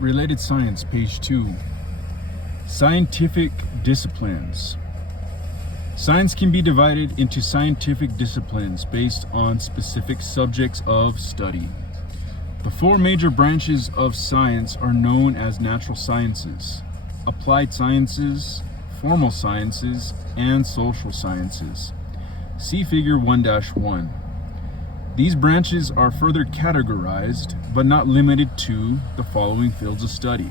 Related Science, page 2. Scientific disciplines. Science can be divided into scientific disciplines based on specific subjects of study. The four major branches of science are known as natural sciences, applied sciences, formal sciences, and social sciences. See Figure 1-1. These branches are further categorized, but not limited to, the following fields of study.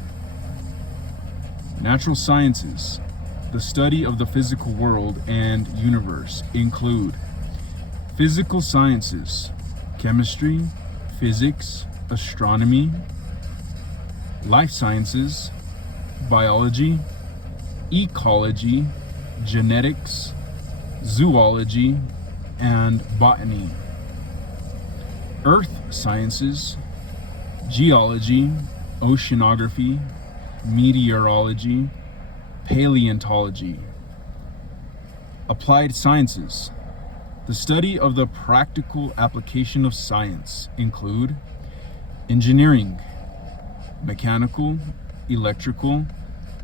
Natural sciences, the study of the physical world and universe, include physical sciences, chemistry, physics, astronomy, life sciences, biology, ecology, genetics, zoology, and botany. Earth sciences, geology, oceanography, meteorology, paleontology. Applied sciences, the study of the practical application of science, include engineering, mechanical, electrical,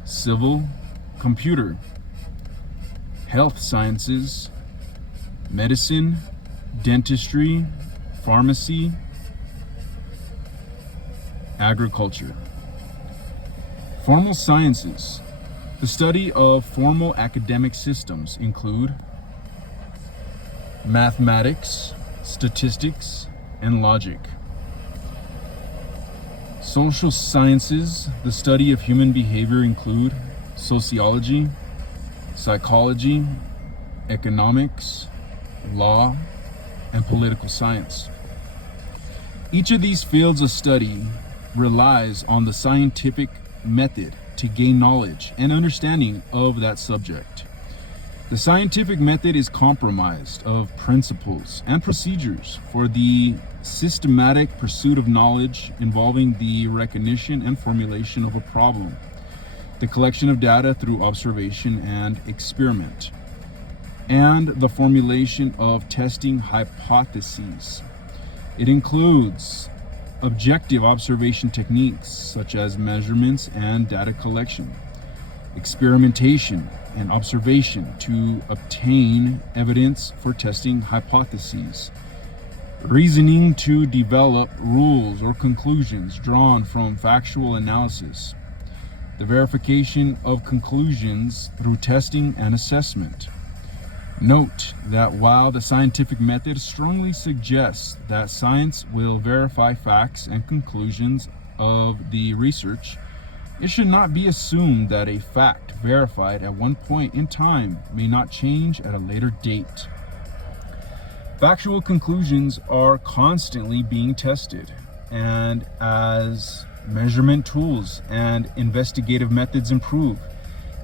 civil, computer. Health sciences, medicine, dentistry, pharmacy, agriculture. Formal sciences, the study of formal academic systems, include mathematics, statistics, and logic. Social sciences, the study of human behavior, include sociology, psychology, economics, law, and political science. Each of these fields of study relies on the scientific method to gain knowledge and understanding of that subject. The scientific method is comprised of principles and procedures for the systematic pursuit of knowledge involving the recognition and formulation of a problem, the collection of data through observation and experiment, and the formulation of testing hypotheses. It includes objective observation techniques such as measurements and data collection, experimentation and observation to obtain evidence for testing hypotheses, reasoning to develop rules or conclusions drawn from factual analysis, the verification of conclusions through testing and assessment. Note that while the scientific method strongly suggests that science will verify facts and conclusions of the research, it should not be assumed that a fact verified at one point in time may not change at a later date. Factual conclusions are constantly being tested, and as measurement tools and investigative methods improve,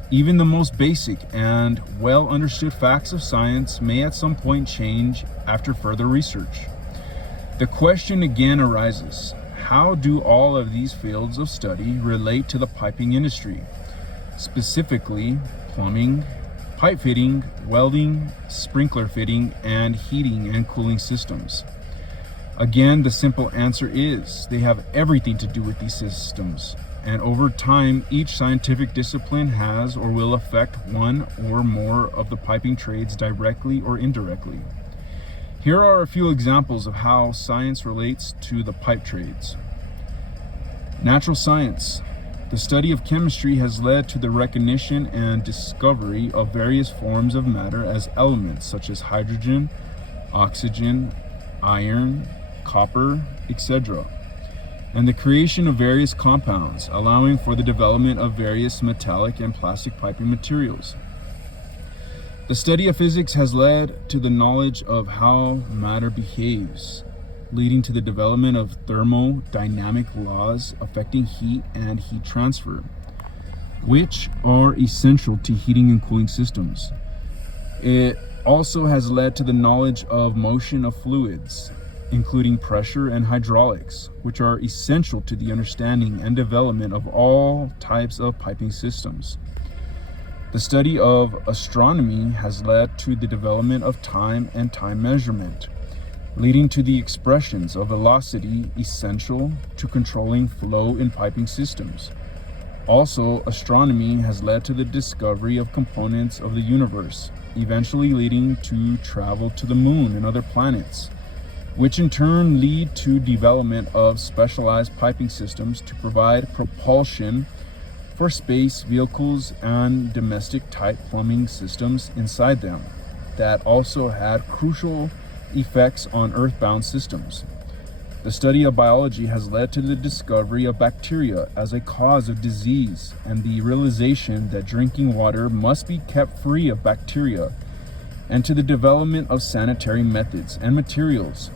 even the most basic and well understood facts of science may at some point change after further research. The question again arises, how do all of these fields of study relate to the piping industry, specifically plumbing, pipe fitting, welding, sprinkler fitting, and heating and cooling systems? Again, the simple answer is they have everything to do with these systems. And over time, each scientific discipline has or will affect one or more of the piping trades directly or indirectly. Here are a few examples of how science relates to the pipe trades. Natural science. The study of chemistry has led to the recognition and discovery of various forms of matter as elements such as hydrogen, oxygen, iron, copper, etc., and the creation of various compounds, allowing for the development of various metallic and plastic piping materials. The study of physics has led to the knowledge of how matter behaves, leading to the development of thermodynamic laws affecting heat and heat transfer, which are essential to heating and cooling systems. It also has led to the knowledge of motion of fluids, including pressure and hydraulics, which are essential to the understanding and development of all types of piping systems. The study of astronomy has led to the development of time and time measurement, leading to the expressions of velocity essential to controlling flow in piping systems. Also, astronomy has led to the discovery of components of the universe, eventually leading to travel to the moon and other planets, which in turn lead to development of specialized piping systems to provide propulsion for space vehicles and domestic type plumbing systems inside them that also had crucial effects on earthbound systems. The study of biology has led to the discovery of bacteria as a cause of disease and the realization that drinking water must be kept free of bacteria, and to the development of sanitary methods and materials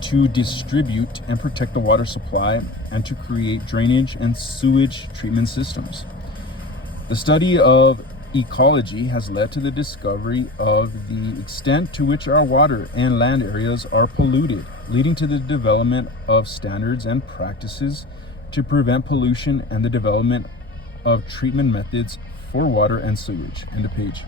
to distribute and protect the water supply and to create drainage and sewage treatment systems. The study of ecology has led to the discovery of the extent to which our water and land areas are polluted, leading to the development of standards and practices to prevent pollution and the development of treatment methods for water and sewage. End of page.